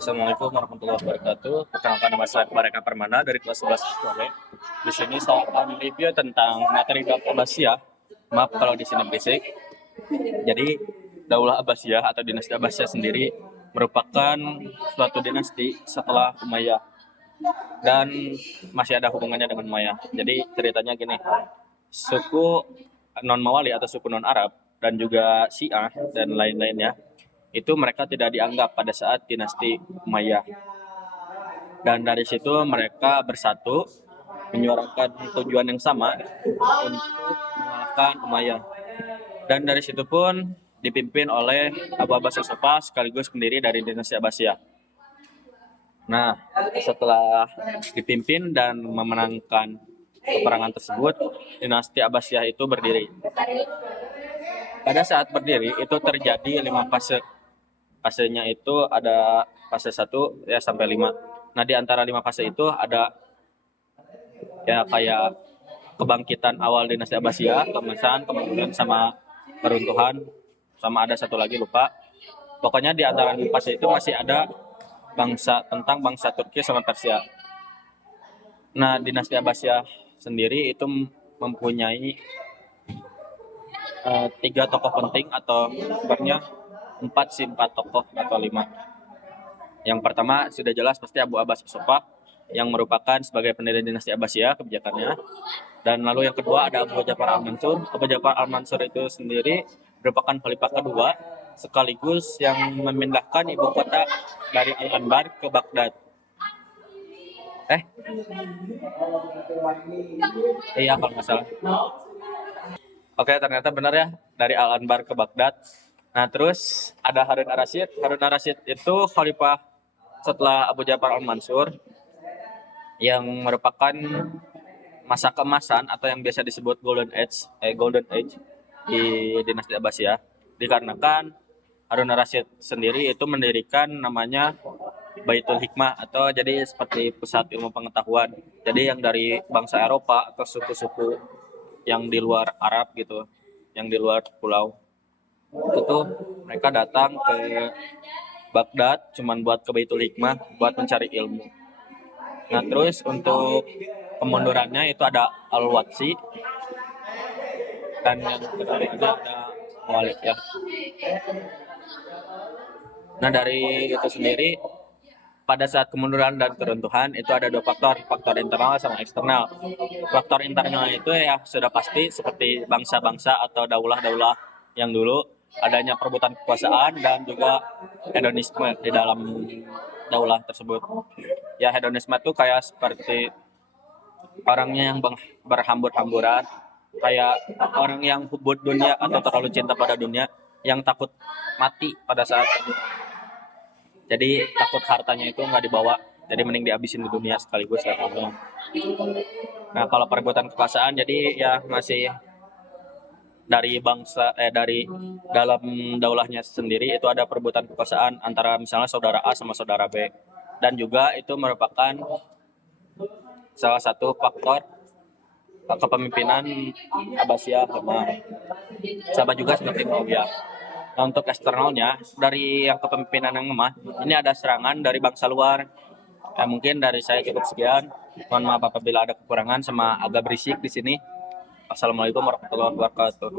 Assalamualaikum warahmatullahi wabarakatuh. Perkenalkan, nama saya Baraka Permana dari kelas 11 Sore. Di sini saya akan review tentang materi bab Abbasiyah. Maaf kalau di sini berisik. Jadi, Daulah Abbasiyah atau dinasti Abbasiyah sendiri merupakan suatu dinasti setelah Umayyah dan masih ada hubungannya dengan Umayyah. Jadi ceritanya gini, suku non Mawali atau suku non Arab dan juga Syiah dan lain-lainnya itu mereka tidak dianggap pada saat dinasti Umayyah. Dan dari situ mereka bersatu menyuarakan tujuan yang sama untuk mengalahkan Umayyah. Dan dari situ pun dipimpin oleh Abu Abbas As-Sofah sekaligus pendiri dari dinasti Abbasiyah. Nah, setelah dipimpin dan memenangkan peperangan tersebut, dinasti Abbasiyah itu berdiri. Pada saat berdiri itu terjadi 5 fase. Fasenya itu ada fase 1 ya sampai 5. Nah, di antara 5 fase itu ada ya kayak kebangkitan awal dinasti Abbasiyah, keemasan, kemudian sama peruntuhan, sama ada satu lagi lupa. Pokoknya di antara 5 fase itu masih ada tentang bangsa Turki sama Persia. Nah, dinasti Abbasiyah sendiri itu mempunyai 3 tokoh penting atau sebenarnya 4 tokoh atau 5. Yang pertama sudah jelas pasti Abu Abbas As-Sofah yang merupakan sebagai pendiri dinasti Abbasiyah kebijakannya. Dan lalu yang kedua ada Abu Ja'far Al-Mansur. Abu Ja'far Al-Mansur itu sendiri merupakan khalifah kedua sekaligus yang memindahkan ibu kota dari Al-Anbar ke Baghdad. Iya kalau nggak salah. Oke, ternyata benar ya, dari Al-Anbar ke Baghdad. Nah, terus ada Harun Ar-Rasyid. Harun Ar-Rasyid itu khalifah setelah Abu Ja'far Al-Mansur yang merupakan masa keemasan atau yang biasa disebut Golden Age di dinasti Abbasiyah, dikarenakan Harun Ar-Rasyid sendiri itu mendirikan namanya Baitul Hikmah atau jadi seperti pusat ilmu pengetahuan. Jadi yang dari bangsa Eropa atau suku-suku yang di luar Arab gitu, yang di luar pulau, itu tuh mereka datang ke Baghdad cuman buat ke Baitul Hikmah buat mencari ilmu. Nah, terus untuk kemundurannya itu ada Al-Watsi dan yang keduanya ada Mu'alib ya. Nah, dari itu sendiri pada saat kemunduran dan keruntuhan itu ada 2 faktor internal sama eksternal. Faktor internal itu ya sudah pasti seperti bangsa-bangsa atau daulah-daulah yang dulu adanya perebutan kekuasaan dan juga hedonisme di dalam daulah tersebut. Ya, hedonisme itu kayak seperti orangnya yang berhambur-hamburan, kayak orang yang hubud dunia atau terlalu cinta pada dunia, yang takut mati pada saat itu. Jadi takut hartanya itu nggak dibawa, jadi mending dihabisin di dunia sekaligus ya. Nah, kalau perebutan kekuasaan jadi ya masih dari dalam daulahnya sendiri itu ada perebutan kekuasaan antara misalnya saudara A sama saudara B, dan juga itu merupakan salah satu faktor kepemimpinan Abbasiyah sama juga seperti Muawiyah. Nah, untuk eksternalnya dari yang kepemimpinan yang lemah ini ada serangan dari bangsa luar. Mungkin dari saya cukup sekian. Mohon maaf apabila ada kekurangan sama agak berisik di sini. Assalamualaikum warahmatullahi wabarakatuh.